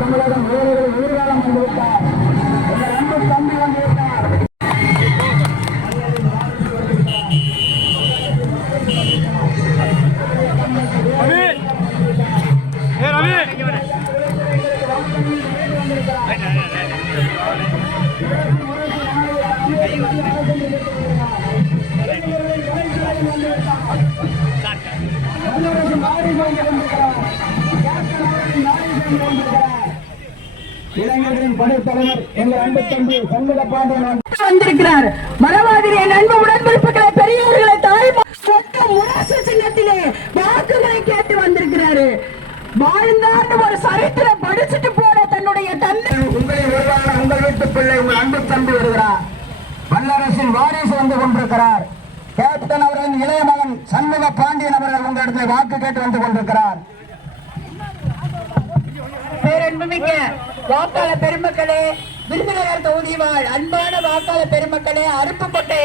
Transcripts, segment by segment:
நம்மளோட முயல்கள் எதிர்காலம் வந்துவிட்டார் நாடி கொண்டிருக்கிறார் இளைஞர்களின் படைத்தலைவர் எங்கள் அன்பு தம்பி சண்முக பாண்டியன் வந்திருக்கிறார். மரவாதிரி என் அன்பு உடன்பிறப்புகளை பெரியவர்களை தாய்மா சொட்ட முரசு சின்னத்திலே வாக்குகளை கேட்டு வந்திருக்கிறாரு. வாழ்ந்தாண்டு ஒரு சரித்திரம் படிச்சுட்டு போன தன்னுடைய தன்னை உங்களை உருவான உங்கள் வீட்டு பிள்ளை உங்கள் அன்பு தம்பி வருகிறார். வல்லரசின் வாரிசு வந்து கொண்டிருக்கிறார். கேப்டன் அவர்களின் இளைய மகன் சண்முக பாண்டியன் அவர்கள் உங்களிடத்தில் வாக்கு கேட்டு வந்து கொண்டிருக்கிறார். பேரன்புமிக்க வாக்காளர் பெருமக்களே விருதுநகர் தொகுதி வாழ் அன்பான வாக்காளர் பெருமக்களே அருப்புக்கோட்டை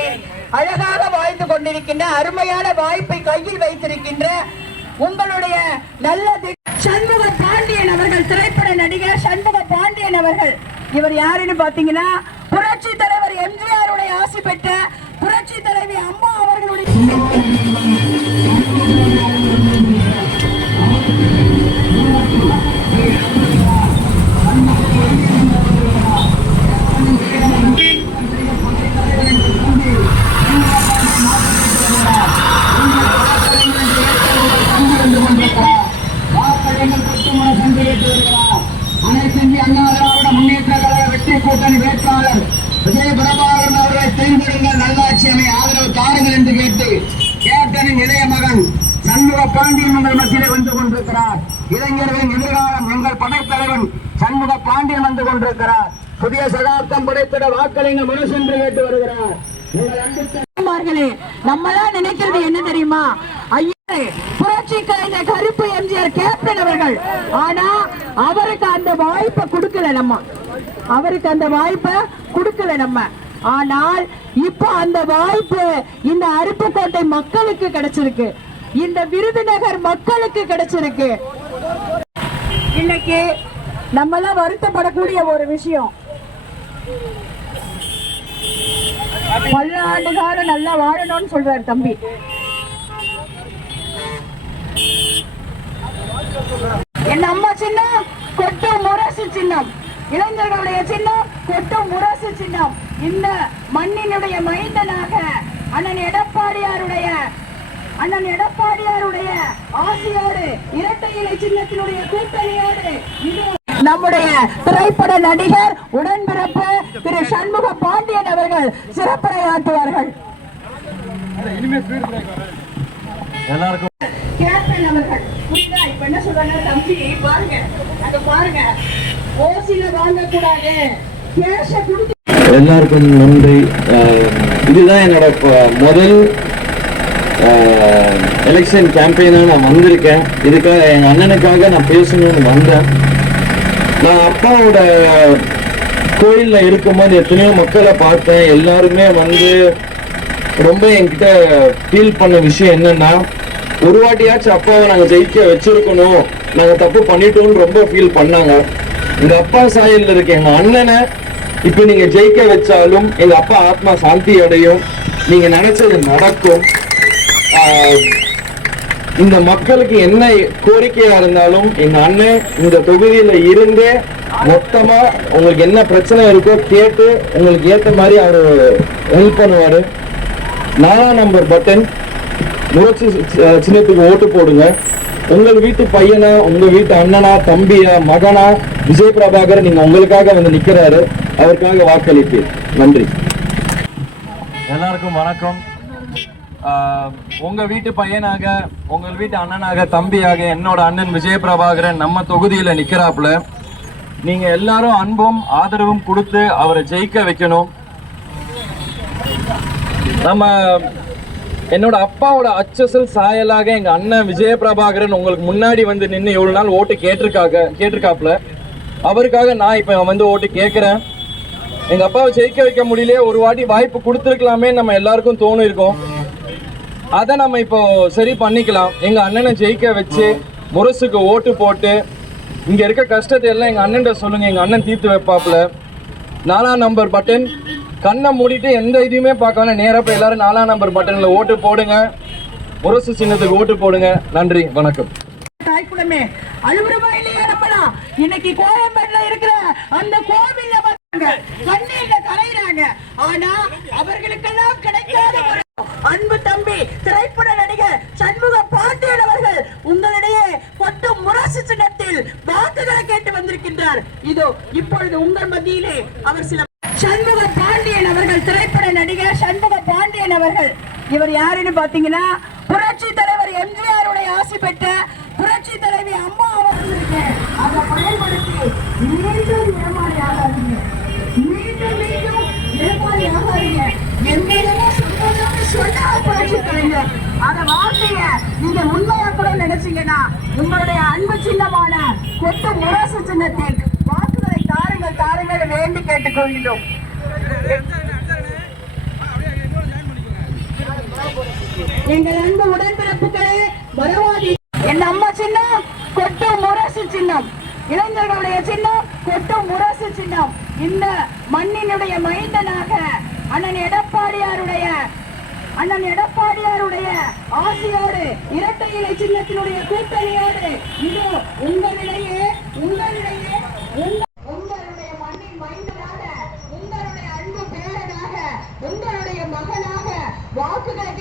அழகாக வாழ்ந்து கொண்டிருக்கின்ற அருமையான வாய்ப்பை கையில் வைத்திருக்கின்ற உங்களுடைய நல்ல சண்முக பாண்டியன் அவர்கள் திரைப்பட நடிகர் சண்முக பாண்டியன் அவர்கள். இவர் யாருன்னு பாத்தீங்கன்னா புரட்சி தலைவர் எம்ஜிஆருடைய ஆசி பெற்ற புரட்சி தலைவி அம்மா அவர்களுடைய விஜய பிரபாகரன் அவர்களை தேர்ந்தெடுங்கள் நல்லாட்சி அமை ஆதரவு தாருங்கள் என்று கேட்டு கேப்டனின் இளைய மகன் சண்முக பாண்டியன் உங்கள் மத்தியிலே வந்து கொண்டிருக்கிறார். இளைஞர்களின் எதிர்காலம் எங்கள் படைத்தலைவன் சண்முக பாண்டியன் வந்து கொண்டிருக்கிறார். புதிய சகாப்தம் படைத்திட வாக்களிங்க மனசென்று கேட்டு வருகிறார். நம்மளா நினைக்கிறது என்ன தெரியுமா? புரட்சி கலைஞர் கருப்பு எம்ஜிஆர் கேப்டன் அவர்கள். ஆனா அவருக்கு அந்த வாய்ப்பை கொடுக்கல நம்ம. அவருக்கு அந்த வாய்ப்பை கொடுக்கல நம்ம. ஆனால் இப்போ அந்த வாய்ப்பு இந்த அருப்புக்கோட்டை மக்களுக்கு கிடைச்சிருக்கு. இந்த விருதுநகர் மக்களுக்கு கிடைச்சிருக்கு. இன்னைக்கு நம்மளாம் வருத்தப்படக்கூடிய ஒரு விஷயம். பல்லாண்டு காலம் நல்லா வாழணும்னு சொல்றாரு தம்பி. என் அம்மா சின்னம் கொட்டு முரசு சின்னம். இளைஞர்களுடைய சின்னம் கொட்டு முரசு சின்னம். இந்த மண்ணினுடைய மைந்தனாக அண்ணன் எடப்பாடியாருடைய அண்ணன் எடப்பாடியாருடைய ஆசையோடு இரட்டை இலை சின்னத்தினுடைய கூட்டணியோடு இது நம்முடைய திரைப்பட நடிகர் உடன்பிறப்பு திரு சண்முக பாண்டியன் அவர்கள் சிறப்புரையாற்றுவார்கள். கேப்டன் அவர்கள். புரியுதா? இப்ப என்ன சொல்றாங்க தம்பி பாருங்க. அங்க பாருங்க. ஓசில வாங்க கூடாது கேஷ கொடுத்து எல்லாருக்கும் நன்றி. இதுதான் என்னோட முதல் எலெக்ஷன் கேம்பெயினாக நான் வந்திருக்கேன். இதுக்காக எங்கள் அண்ணனுக்காக நான் பேசணும்னு வந்தேன். நான் அப்பாவோட கோயிலில் இருக்கும்போது எத்தனையோ மக்களை பார்த்தேன். எல்லாருமே வந்து ரொம்ப என்கிட்ட ஃபீல் பண்ண விஷயம் என்னன்னா ஒரு வாட்டியாச்சும் அப்பாவை நாங்கள் ஜெயிக்க வச்சிருக்கணும். நாங்கள் தப்பு பண்ணிட்டோம்னு ரொம்ப ஃபீல் பண்ணாங்க. இந்த அப்பா சாயல்ல இருக்க எங்க அண்ணனை இப்போ நீங்க ஜெயிக்க வச்சாலும் எங்க அப்பா ஆத்மா சாந்தி அடையும். நீங்க நினைச்சது நடக்கும். இந்த மக்களுக்கு என்ன கோரிக்கையா இருந்தாலும் எங்க அண்ணன் இந்த தொகுதியில இருந்தே மொத்தமா உங்களுக்கு என்ன பிரச்சனை இருக்கோ கேட்டு உங்களுக்கு ஏத்த மாதிரி அவரு ஹெல்ப் பண்ணுவாரு. நாலாம் நம்பர் பட்டன் முயற்சி சின்னத்துக்கு ஓட்டு போடுங்க. உங்கள் வீட்டு பையனா உங்க வீட்டு அண்ணனா தம்பியா மகனா விஜய் பிரபாகர் நீங்க உங்களுக்காக வந்து நிக்கிறாரு. அவருக்காக வாக்களிப்பு நன்றி. எல்லாருக்கும் வணக்கம். உங்கள் உங்க வீட்டு பையனாக உங்கள் வீட்டு அண்ணனாக தம்பியாக என்னோட அண்ணன் விஜய பிரபாகரன் நம்ம தொகுதியில நிக்கிறாப்புல. நீங்க எல்லாரும் அன்பும் ஆதரவும் கொடுத்து அவரை ஜெயிக்க வைக்கணும். நம்ம என்னோட அப்பாவோட அச்சசல் சாயலாக எங்க அண்ணன் விஜயபிரபாகரன் உங்களுக்கு முன்னாடி வந்து நின்று இவ்வளவு நாள் ஓட்டு கேட்டிருக்காங்க கேட்டிருக்காப்புல. அவருக்காக நான் இப்ப வந்து ஓட்டு கேட்கிறேன். எங்க அப்பாவை ஜெயிக்க வைக்க முடியலையே ஒரு வாட்டி வாய்ப்பு கொடுத்துருக்கலாமே நம்ம எல்லாருக்கும் தோணும் இருக்கும். அதை நம்ம இப்போ சரி பண்ணிக்கலாம். எங்க அண்ணனை ஜெயிக்க வச்சு முரசுக்கு ஓட்டு போட்டு இங்க இருக்க கஷ்டத்தை எல்லாம் எங்க அண்ணன் சொல்லுங்க. எங்க அண்ணன் தீர்த்து வைப்பாப்ல நாலாம் நம்பர் பட்டன் கண்ணை மூடிட்டு எந்த இதையுமே பார்க்காம நேராக போய் எல்லாரும் நாலாம் நம்பர் பட்டன்ல ஓட்டு போடுங்க. முரசு சின்னத்துக்கு ஓட்டு போடுங்க. நன்றி வணக்கம். தாய்க்குடமே அழுகுறமா இல்லையா நம்மளா இன்னைக்கு கோயம்பேடுல இருக்கிற அந்த கோவில்ல வந்து கண்ணீர்ல கரையிறாங்க. ஆனா அவர்களுக்கெல்லாம் கிடைக்காத அன்பு தம்பி திரைப்பட நடிகர் சண்முக பாண்டியன் அவர்கள் உங்களிடையே கொட்டு முரசு சின்னத்தில் வாக்குகளை கேட்டு வந்திருக்கின்றார். இதோ இப்பொழுது உங்கள் மத்தியிலே அவர் சில சண்முக பாண்டியன் திரைப்பட நடிகர் சண்முக பாண்டியன் அவர்கள். இவர் யாருன்னு பாத்தீங்கன்னா புரட்சி தலைவர் எம்ஜிஆர் உடைய ஆசி பெற்ற புரட்சி தலைவி அம்மா அவர்களுக்கு அதை பயன்படுத்தி மீண்டும் ஏமாறி ஆகாதீங்க. மீண்டும் மீண்டும் ஏமாறி ஆகாதீங்க. என்னென்னமோ சொன்னதுன்னு சொன்னா புரட்சி தலைவர் அந்த வார்த்தைய நீங்க கூட நினைச்சீங்கன்னா உங்களுடைய அன்பு சின்னமான கொத்து முரசு சின்னத்தில் வாக்குகளை தாருங்கள் தாருங்கள் வேண்டி கேட்டுக்கொள்கிறோம். எங்கள் அன்பு உடன்பிறப்புகளே வரவாதி என் அம்மா சின்னம் கொட்டும் முரசு சின்னம். இளைஞர்களுடைய சின்னம் கொட்டும் முரசு சின்னம். இந்த மண்ணினுடைய மைந்தனாக அண்ணன் எடப்பாடியாருடைய அண்ணன் எடப்பாடியாருடைய ஆசையோடு இரட்டை இலை சின்னத்தினுடைய கூட்டணியோடு இதோ உங்களிடையே உங்களிடையே உங்களுடைய மண்ணின் மைந்தனாக உங்களுடைய அன்பு பேரனாக உங்களுடைய மகனாக வாக்குகளை